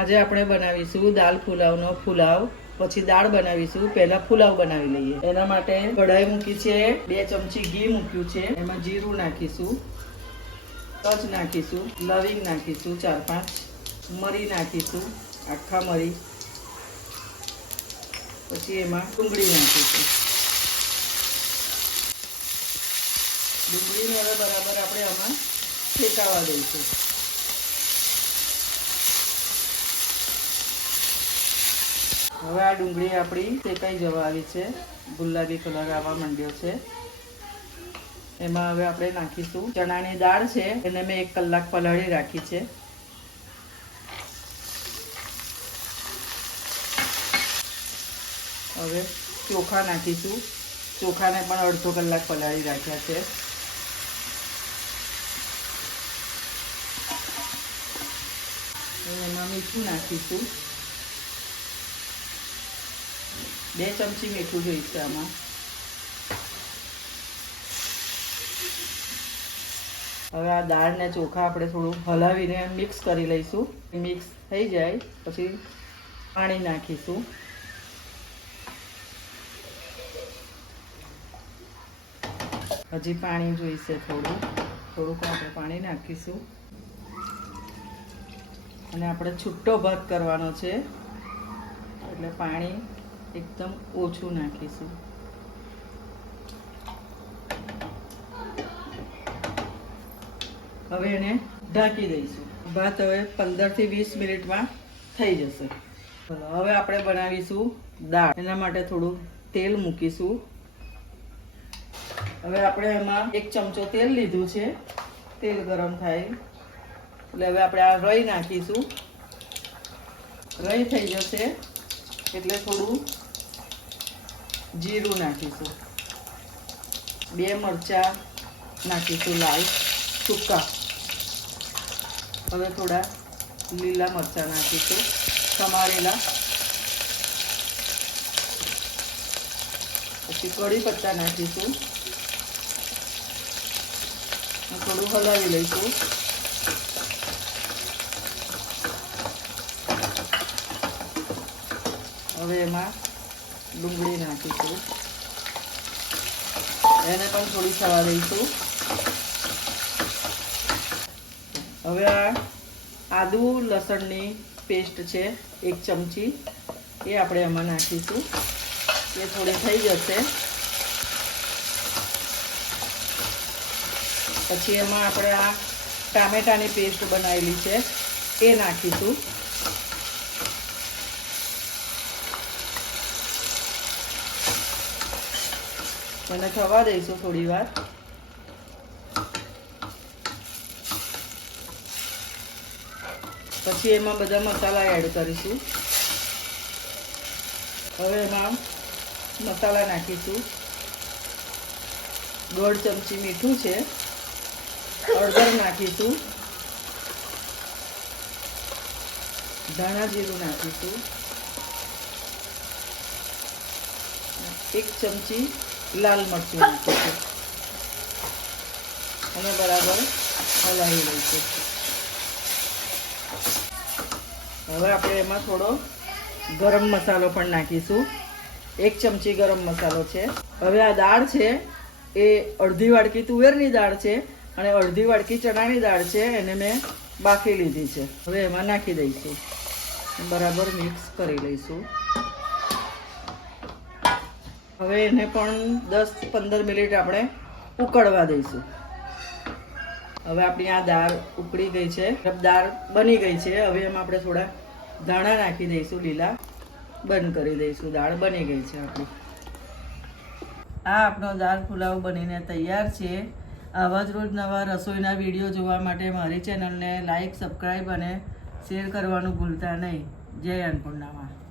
આજે આપણે બનાવીશું દાલ ફુલાવનો પુલાવ, પછી દાળ બનાવીશું, પહેલા પુલાવ બનાવી લઈએ. એના માટે કઢાઈ મૂકી છે, બે ચમચી ઘી મૂક્યું છે, એમાં જીરું નાખીશું તજ નાખીશું, લવિંગ નાખીશું, ચાર પાંચ, મરી નાખીશું, આખા મરી, પછી એમાં ડુંગળી નાખીશું. ડુંગળીને હવે બરાબર આપણે આમાં શેકાવા દઈશું. હવે આ ડુંગળી આપણી શેકાઈ જવા આવી છે? ગુલાબી કલર આવવા માંડ્યો છે. એમાં હવે આપણે નાખીશું. ચણાની દાળ છે, એને મેં એક કલાક પલાળી રાખી છે. હવે ચોખા નાખીશું. ચોખાને પણ અડધો કલાક પલાળી રાખ્યા છે. એમાં મીઠું નાખીશું. બે ચમચી મીઠું જોઈશે આમાં. હવે આ દાળ ને ચોખા આપણે થોડું હલાવીને મિક્સ કરી લઈશું. મિક્સ થઈ જાય, પછી પાણી નાખીશું. હજી પાણી જોઈશે થોડું. થોડુંક આપણે પાણી નાખીશું. અને આપણે છૂટો ભાત કરવાનો છે. એટલે પાણી એકદમ ઓછું નાખીશું. હવે એને ઢાંકી દઈશું. ભાત હવે પંદરથી વીસ મિનિટમાં થઈ જશે. હવે આપણે બનાવીશું દાળ. એના માટે થોડું તેલ મૂકીશું. હવે આપણે એમાં એક ચમચો તેલ લીધું છે. તેલ ગરમ થાય. એટલે હવે આપણે આ રઈ નાખીશું. રઈ થઈ જશે. એટલે થોડું જીરું નાખીશું. બે મરચાં નાખીશું લાલ સૂકા. હવે થોડા લીલા મરચાં નાખીશું. સમારેલા. પછી કઢી પત્તા નાખીશું. થોડું હલાવી લઈશું. હવે એમાં ડુંગળી નાખીશું. એને પણ થોડી સવા દઈશું હવે આ આદુ લસણની પેસ્ટ છે, એક ચમચી, એ આપણે એમાં નાખીશું. એ થોડી થઈ જશે. પછી એમાં આપણે આ ટામેટાની પેસ્ટ બનાવેલી છે, એ નાખીશું. મને થવા દઈશું થોડી વાર. પછી એમાં બધા મસાલા એડ કરીશું. હવે એમાં મસાલા નાખીશું. દોઢ ચમચી મીઠું છે. હળદર નાખીશું. ધાણા જીરું નાખીશું. એક ચમચી લાલ મરચું નાખીશું અને બરાબર હલાવી લઈશું હવે આપણે એમાં થોડો ગરમ મસાલો પણ નાખીશું. એક ચમચી ગરમ મસાલો છે. હવે આ દાળ છે, એ અડધી વાડકી તુવેરની દાળ છે અને અડધી વાડકી ચણાની દાળ છે, એને મેં બાફી લીધી છે. હવે એમાં નાખી દઈશું. બરાબર મિક્સ કરી લઈશું. હવે એને પણ દસ પંદર મિનિટ આપણે ઉકળવા દઈશું. હવે આપણી આ દાળ ઉકળી ગઈ છે. દાળ બની ગઈ છે. હવે એમાં આપણે થોડા ધાણા નાખી દઈશું, લીલા. બંધ કરી દઈશું. દાળ બની ગઈ છે આપણી. આ આપણો દાળ પુલાવ બનીને તૈયાર છે. આવા જ રોજ નવા રસોઈના વીડિયો જોવા માટે મારી ચેનલને લાઈક, સબસ્ક્રાઈબ અને શેર કરવાનું ભૂલતા નહીં. જય અન્નપૂર્ણામાં.